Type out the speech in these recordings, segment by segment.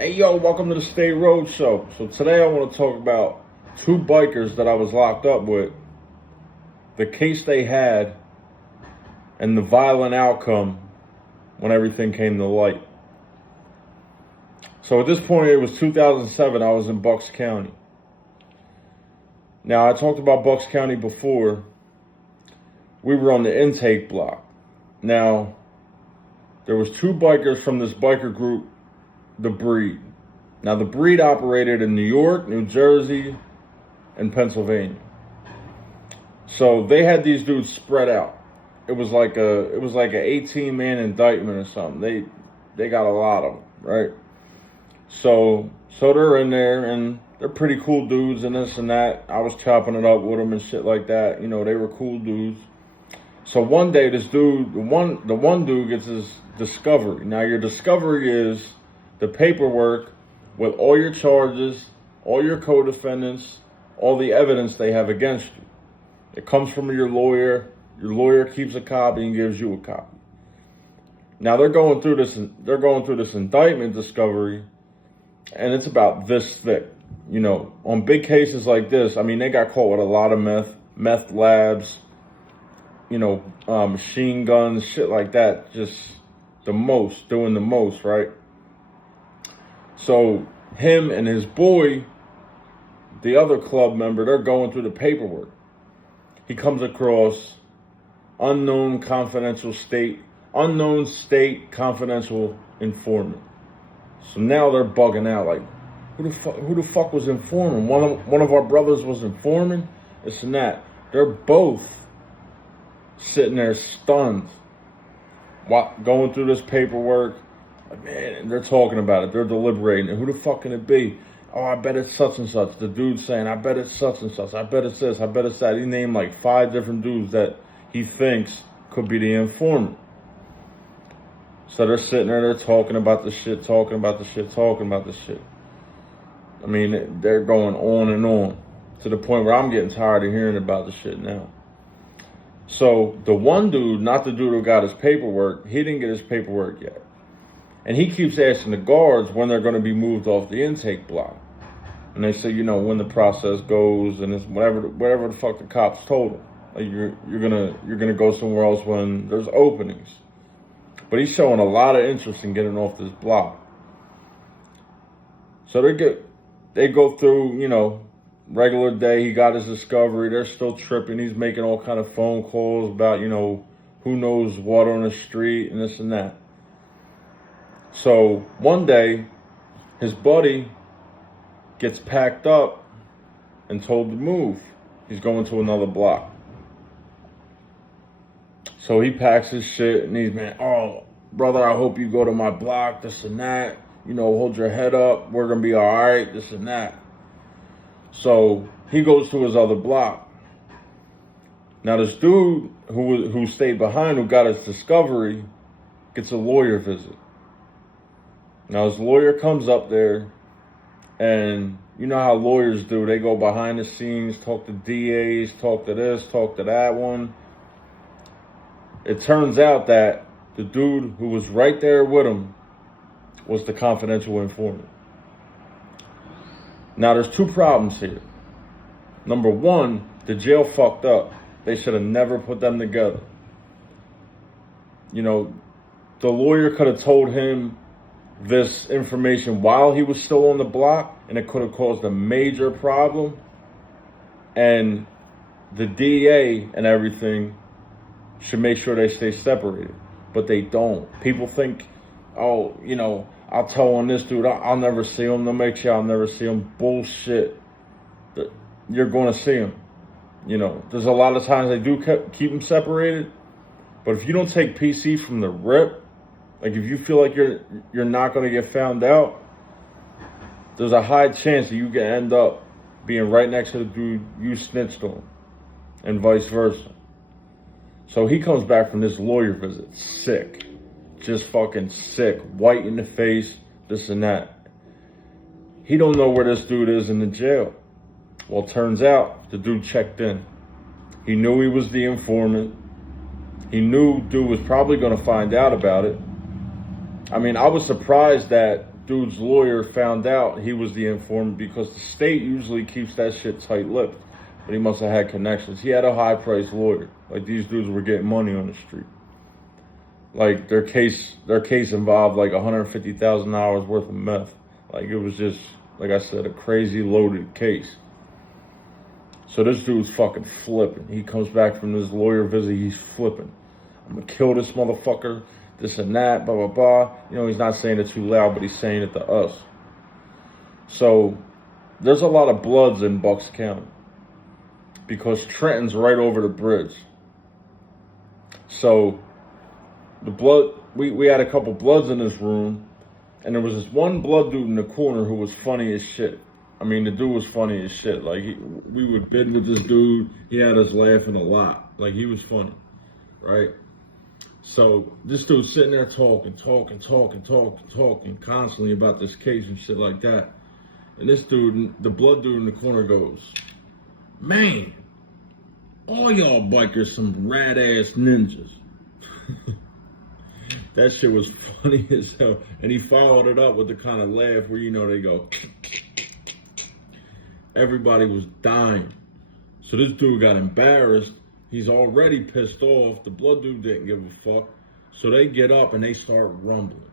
Hey yo, welcome to the State Road Show. So today I want to talk about two bikers that I was locked up with, the case they had, and the violent outcome when everything came to light. So at this point, it was 2007, I was in Bucks County. Now, I talked about Bucks County before. We were on the intake block. Now, there was two bikers from this biker group, the Breed. Now, the Breed operated in New York, New Jersey, and Pennsylvania. So they had these dudes spread out. It was like a 18-man indictment or something. They got a lot of them, right? So they're in there and they're pretty cool dudes and this and that. I was chopping it up with them and shit like that. You know, they were cool dudes. So one day, this dude, the one dude gets his discovery. Now, your discovery is the paperwork with all your charges, all your co-defendants, all the evidence they have against you. It comes from your lawyer. Your lawyer keeps a copy and gives you a copy. Now they're going through this indictment discovery, and it's about this thick. You know, on big cases like this, I mean, they got caught with a lot of meth labs, you know, machine guns, shit like that. Just doing the most, right? So him and his boy, the other club member, they're going through the paperwork. He comes across unknown state confidential informant. So now they're bugging out, like, who the fuck was informing? One of our brothers was informing? This and that. They're both sitting there stunned, going through this paperwork. Like, man, and they're talking about it. They're deliberating. Who the fuck can it be? Oh, I bet it's such and such. The dude's saying, I bet it's such and such. I bet it's this. I bet it's that. He named like 5 different dudes that he thinks could be the informant. So they're sitting there, they're talking about the shit. I mean, they're going on and on to the point where I'm getting tired of hearing about the shit now. So the one dude, not the dude who got his paperwork, he didn't get his paperwork yet. And he keeps asking the guards when they're going to be moved off the intake block. And they say, you know, when the process goes, and it's whatever the fuck the cops told him. Like, you're gonna go somewhere else when there's openings. But he's showing a lot of interest in getting off this block. So they go through, you know, regular day. He got his discovery. They're still tripping. He's making all kind of phone calls about, you know, who knows what on the street and this and that. So one day, his buddy gets packed up and told to move. He's going to another block. So he packs his shit and he's, man, oh, brother, I hope you go to my block, this and that. You know, hold your head up. We're going to be all right, this and that. So he goes to his other block. Now this dude who stayed behind, who got his discovery, gets a lawyer visit. Now his lawyer comes up there, and you know how lawyers do. They go behind the scenes, talk to DAs, talk to this, talk to that one. It turns out that the dude who was right there with him was the confidential informant. Now there's 2 problems here. Number 1, the jail fucked up. They should have never put them together. You know, the lawyer could have told him this information while he was still on the block, and it could have caused a major problem. And the DA and everything should make sure they stay separated, but they don't. People think, oh, you know, I'll tell on this dude, I'll never see him. They'll make sure I'll never see him. Bullshit. You're going to see him. You know, there's a lot of times they do keep them separated, but if you don't take PC from the rip, like if you feel like you're not going to get found out, there's a high chance that you can end up being right next to the dude you snitched on, and vice versa. So he comes back from this lawyer visit sick, just fucking sick, white in the face, this and that. He don't know where this dude is in the jail. Well, turns out the dude checked in. He knew he was the informant. He knew dude was probably going to find out about it. I mean, I was surprised that dude's lawyer found out he was the informant because the state usually keeps that shit tight-lipped. But he must have had connections. He had a high-priced lawyer. Like, these dudes were getting money on the street. Like, their case involved like $150,000 worth of meth. Like, it was just, like I said, a crazy loaded case. So this dude's fucking flipping. He comes back from this lawyer visit, he's flipping. I'm gonna kill this motherfucker, this and that, blah, blah, blah. You know, he's not saying it too loud, but he's saying it to us. So there's a lot of bloods in Bucks County because Trenton's right over the bridge. So the blood, we had a couple bloods in this room, and there was this one blood dude in the corner who was funny as shit. I mean, the dude was funny as shit. Like, we would bid with this dude. He had us laughing a lot. Like, he was funny, right? So this dude's sitting there talking constantly about this case and shit like that. And this dude, the blood dude in the corner goes, "Man, all y'all bikers some rad-ass ninjas." That shit was funny as hell. And he followed it up with the kind of laugh where, you know, they go. Everybody was dying. So this dude got embarrassed. He's already pissed off. The blood dude didn't give a fuck. So they get up and they start rumbling.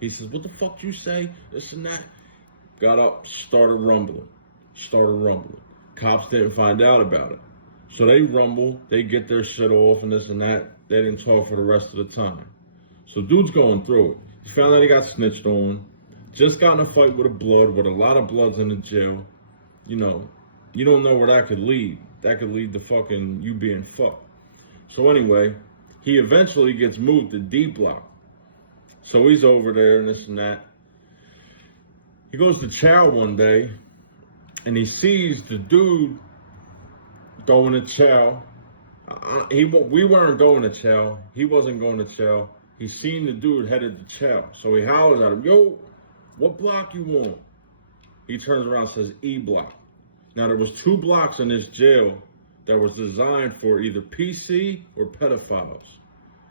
He says, "What the fuck you say? This and that." Got up, started rumbling. Cops didn't find out about it. So they rumble, they get their shit off and this and that. They didn't talk for the rest of the time. So dude's going through it. He found out he got snitched on. Just got in a fight with a lot of bloods in the jail. You know, you don't know where that could lead. That could lead to fucking you being fucked. So anyway, he eventually gets moved to D block. So he's over there and this and that. He goes to chow one day and he sees the dude going to chow. We weren't going to chow. He wasn't going to chow. He seen the dude headed to chow. So he hollers at him, "Yo, what block you on?" He turns around and says, "E block." Now, there was 2 blocks in this jail that was designed for either PC or pedophiles.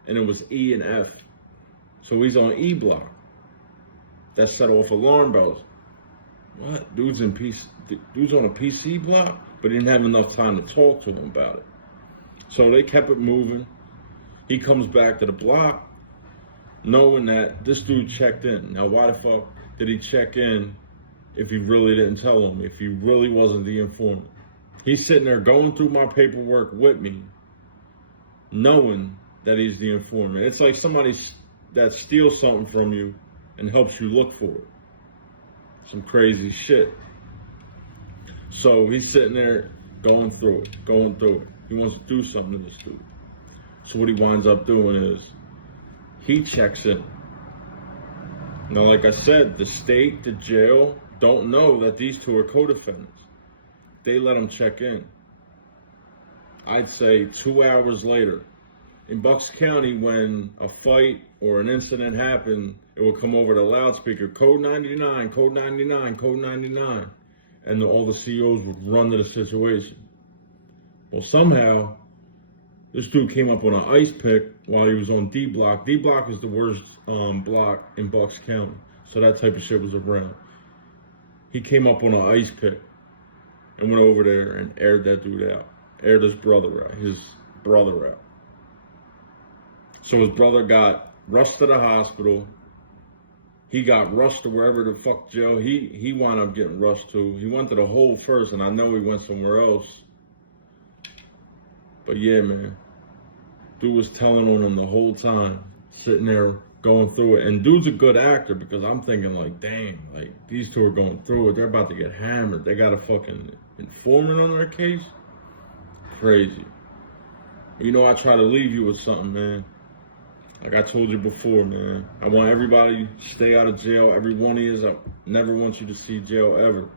And it was E and F. So he's on E block. That set off alarm bells. What? Dude's on a PC block? But he didn't have enough time to talk to him about it. So they kept it moving. He comes back to the block, knowing that this dude checked in. Now, why the fuck did he check in if he really didn't tell him, if he really wasn't the informant? He's sitting there going through my paperwork with me, knowing that he's the informant. It's like somebody that steals something from you and helps you look for it. Some crazy shit. So he's sitting there going through it. He wants to do something to this dude. So what he winds up doing is he checks in. Now, like I said, the state, the jail, don't know that these 2 are co-defendants. They let him check in. I'd say 2 hours later. In Bucks County, when a fight or an incident happened, it would come over the loudspeaker, "Code 99, Code 99, Code 99. And all the CEOs would run to the situation. Well, somehow, this dude came up on an ice pick while he was on D block. D block is the worst block in Bucks County. So that type of shit was around. He came up on an ice pick and went over there and aired that dude out. Aired his brother out. So his brother got rushed to the hospital. He got rushed to wherever the fuck jail he wound up getting rushed to. He went to the hole first, and I know he went somewhere else. But yeah, man. Dude was telling on him the whole time, sitting there going through it. And dude's a good actor because I'm thinking like, damn, like these 2 are going through it. They're about to get hammered. They got a fucking informant on their case. Crazy. You know, I try to leave you with something, man. Like I told you before, man. I want everybody to stay out of jail. Every one of you. I never want you to see jail ever.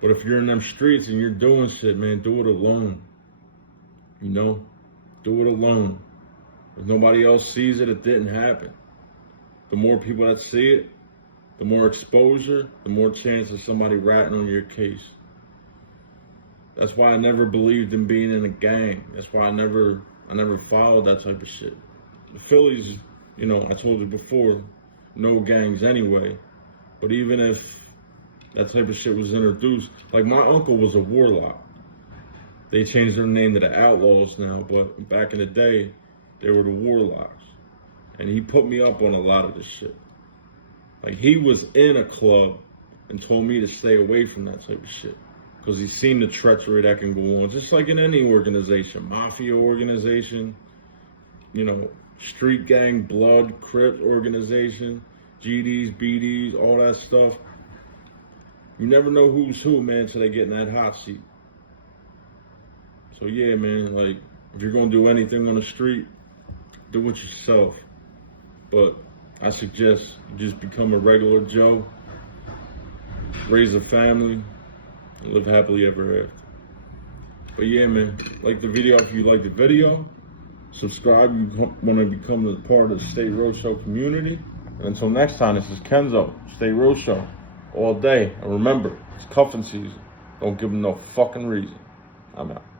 But if you're in them streets and you're doing shit, man, do it alone. You know? Do it alone. If nobody else sees it, it didn't happen. The more people that see it, the more exposure, the more chance of somebody ratting on your case. That's why I never believed in being in a gang. That's why I never followed that type of shit. The Phillies, you know, I told you before, no gangs anyway. But even if that type of shit was introduced, like my uncle was a warlock. They changed their name to the Outlaws now, but back in the day, they were the Warlocks. And he put me up on a lot of this shit. Like, he was in a club and told me to stay away from that type of shit. Because he's seen the treachery that can go on, just like in any organization, mafia organization, you know, street gang, blood, Crips organization, GDs, BDs, all that stuff. You never know who's who, man, till they get in that hot seat. So yeah, man, like, if you're gonna do anything on the street, do it yourself. But I suggest you just become a regular Joe, raise a family, and live happily ever after. But yeah, man, like the video if you like the video. Subscribe if you want to become a part of the State Road Show community. And until next time, this is Kenzo, State Road Show, all day. And remember, it's cuffing season. Don't give them no fucking reason. I'm out.